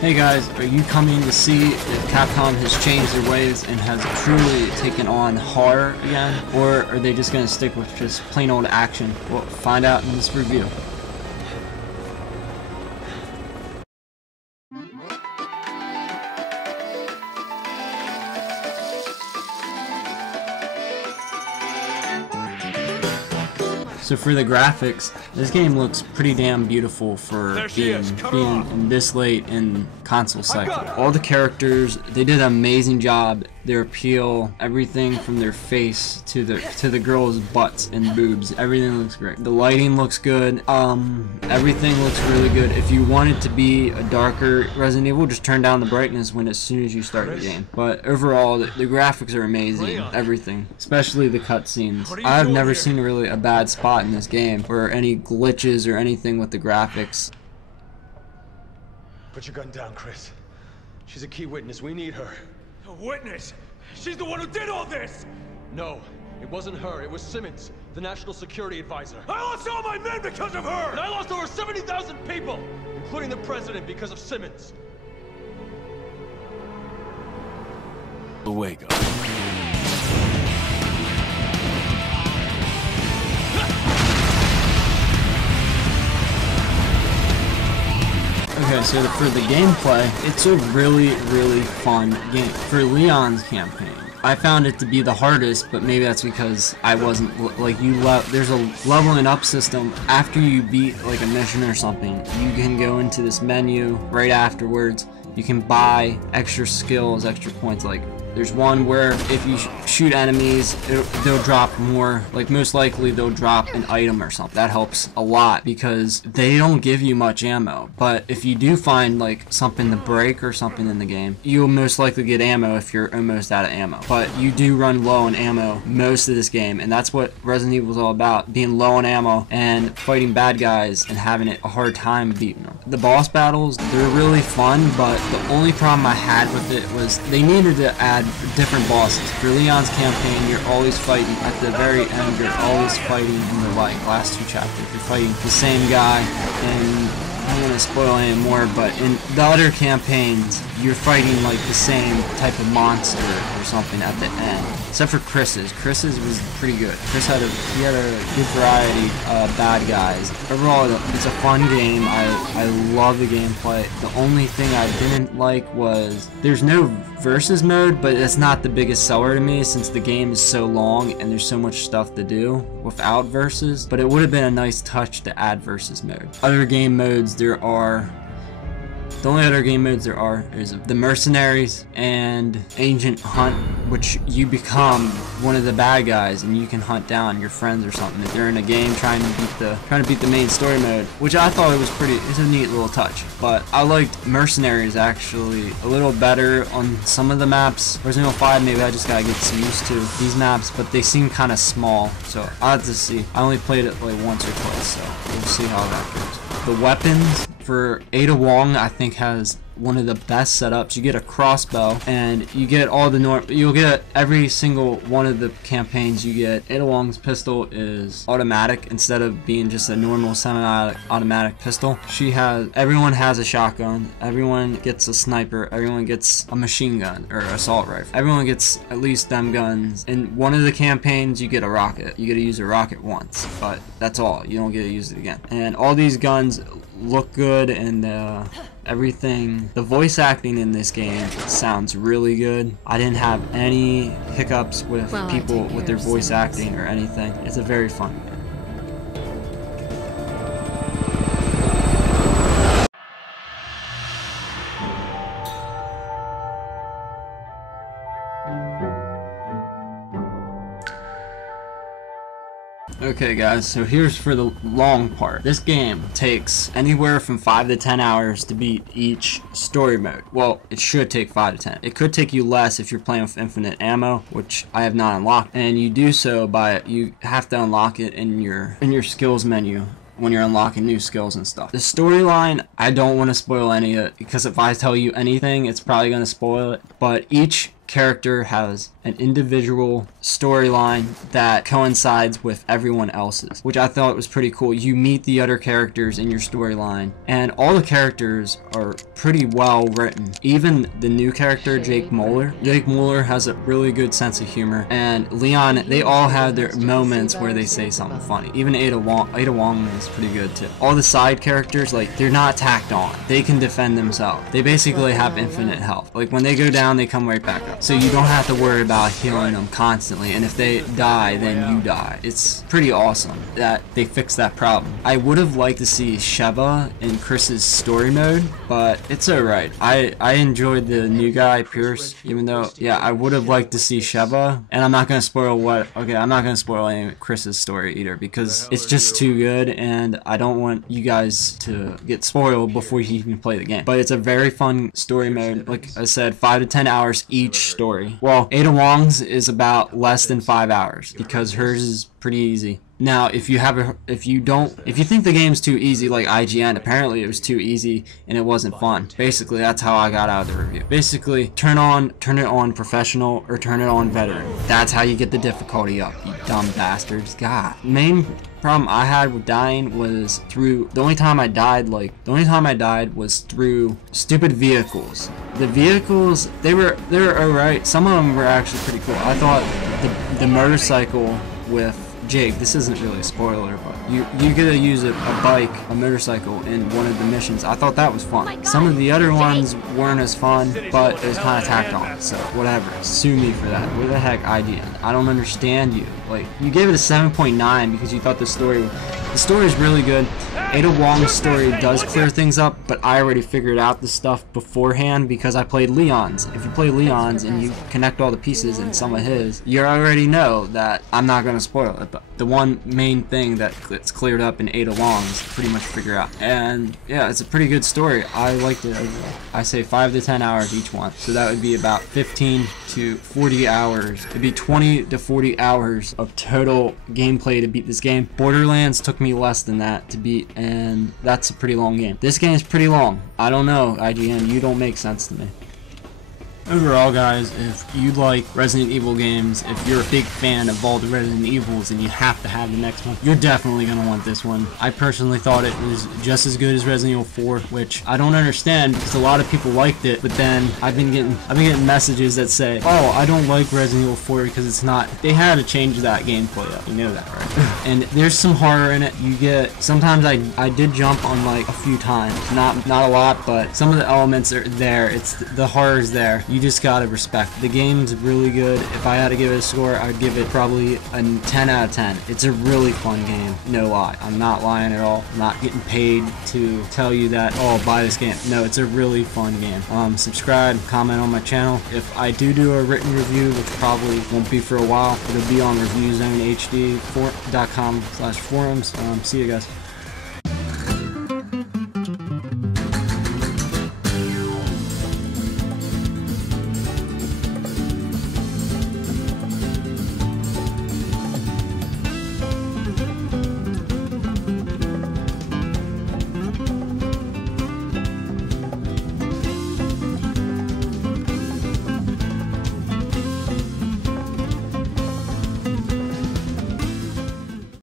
Hey guys, are you coming to see if Capcom has changed their ways and has truly taken on horror again? Or are they just going to stick with just plain old action? We'll find out in this review. So for the graphics, this game looks pretty damn beautiful for being in this late in console cycle. All the characters, they did an amazing job. Their appeal, everything from their face to the girls' butts and boobs, everything looks great. The lighting looks good. Everything looks really good. If you want it to be a darker Resident Evil, just turn down the brightness as soon as you start the game. But overall, the graphics are amazing. Everything, especially the cutscenes. I've never seen really a bad spot in this game or any glitches or anything with the graphics. Put your gun down, Chris. She's a key witness. We need her. A witness? She's the one who did all this! No, it wasn't her. It was Simmons, the national security advisor. I lost all my men because of her! And I lost over 70,000 people, including the president, because of Simmons. Wake up. Okay, so for the gameplay, it's a really fun game. For Leon's campaign, I found it to be the hardest, but maybe that's because I wasn't, like, there's a leveling up system. After you beat, like, a mission or something, you can go into this menu right afterwards. You can buy extra skills, extra points, like, there's one where if you shoot enemies, they'll drop more, like most likely they'll drop an item or something. That helps a lot because they don't give you much ammo. But if you do find like something to break or something in the game, you'll most likely get ammo if you're almost out of ammo. But you do run low on ammo most of this game, and that's what Resident Evil is all about, being low on ammo and fighting bad guys and having a hard time beating them. The boss battles, they're really fun, but the only problem I had with it was they needed to add different bosses. For Leon's campaign, you're always fighting at the very end. You're always fighting in the last two chapters. You're fighting the same guy, and I don't want to spoil any more, but in the other campaigns, you're fighting like the same type of monster or something at the end. Except for Chris's. Chris's was pretty good. Chris had a good variety of bad guys. Overall, it's a fun game. I love the gameplay. The only thing I didn't like was there's no versus mode, but it's not the biggest seller to me since the game is so long and there's so much stuff to do without versus. But it would have been a nice touch to add versus mode. Other game modes the only other game modes there are is the Mercenaries and Agent Hunt, which you become one of the bad guys and you can hunt down your friends or something if they're in a game trying to beat the main story mode, which I thought it's a neat little touch. But I liked Mercenaries actually a little better on some of the maps. Resident Evil 5, maybe I just gotta get used to these maps, but they seem kind of small, so I'll have to see. I only played it like once or twice, so we'll see how that goes. The weapons for Ada Wong, I think, has one of the best setups. You get a crossbow, and you get all the you'll get every single one of the campaigns. You get Ada Wong's pistol is automatic instead of being just a normal semi-automatic pistol. Everyone has a shotgun, everyone gets a sniper, everyone gets a machine gun or assault rifle. Everyone gets at least them guns. In one of the campaigns, you get a rocket. You get to use a rocket once, but that's all. You don't get to use it again. And all these guns look good, and everything. The voice acting in this game sounds really good. I didn't have any hiccups with people with their voice acting or anything. It's a very fun game. Okay guys, so here's for the long part. This game takes anywhere from 5 to 10 hours to beat each story mode. Well, it should take 5 to 10. It could take you less if you're playing with infinite ammo, which I have not unlocked. And you do so by, you have to unlock it in your skills menu when you're unlocking new skills and stuff. The storyline, I don't want to spoil any of it, because if I tell you anything, it's probably going to spoil it. But each character has an individual storyline that coincides with everyone else's, which I thought was pretty cool. You meet the other characters in your storyline, and all the characters are pretty well written. Even the new character, Jake Muller. Jake Muller has a really good sense of humor, and Leon, they all have their moments where they say something funny. Even Ada Wong is pretty good too. All the side characters, like, they're not tacked on. They can defend themselves. They basically have infinite health. Like, when they go down, they come right back up. So you don't have to worry about healing them constantly, and if they die, then you die. It's pretty awesome that they fixed that problem. I would have liked to see Sheva in Chris's story mode, but it's alright. I enjoyed the new guy, Pierce, even though, yeah, I would have liked to see Sheva, and I'm not gonna spoil I'm not gonna spoil any of Chris's story either, because it's just too good, and I don't want you guys to get spoiled before you even play the game. But it's a very fun story mode. Like I said, 5 to 10 hours each story. Well, Ada Wong's is about less than 5 hours, because hers is pretty easy. Now, if you think the game's too easy, like IGN, apparently it was too easy and it wasn't fun. Basically, that's how I got out of the review. Basically, turn it on professional or turn it on veteran. That's how you get the difficulty up, you dumb bastards. God. Main problem I had with dying was the only time I died was through stupid vehicles. The vehicles, they were alright. Some of them were actually pretty cool. I thought the motorcycle with Jake, this isn't really a spoiler, but you get to use a bike, a motorcycle in one of the missions. I thought that was fun. Some of the other ones weren't as fun, but it was kind of tacked on, so whatever. Sue me for that. What the heck, IGN? I don't understand you. Like, you gave it a 7.9 because you thought the story is really good. Ada Wong's story does clear things up, but I already figured out the stuff beforehand because I played Leon's. If you play Leon's and you connect all the pieces in some of his, you already know that I'm not going to spoil it, but the one main thing that's cleared up in Ada Wong's pretty much figure out. And yeah, it's a pretty good story. I liked it. I say 5 to 10 hours each one, so that would be about 15 to 40 hours. It'd be 20 to 40 hours of total gameplay to beat this game. Borderlands took me less than that to beat, and that's a pretty long game. This game is pretty long. I don't know, IGN, you don't make sense to me. Overall, guys, if you like Resident Evil games, if you're a big fan of all the Resident Evils and you have to have the next one, you're definitely going to want this one. I personally thought it was just as good as Resident Evil 4, which I don't understand because a lot of people liked it, but then I've been getting messages that say, oh, I don't like Resident Evil 4 because it's not, they had to change that gameplay up. You know that, right? And there's some horror in it. You get, sometimes I did jump on like a few times, not a lot, but some of the elements are there. It's the horror's there. You just gotta respect. The game's really good. If I had to give it a score, I'd give it probably a 10 out of 10. It's a really fun game. No lie. I'm not lying at all. I'm not getting paid to tell you that, oh, buy this game. No, it's a really fun game. Subscribe, comment on my channel. If I do a written review, which probably won't be for a while, it'll be on reviewzonehd.com/forums. See you guys.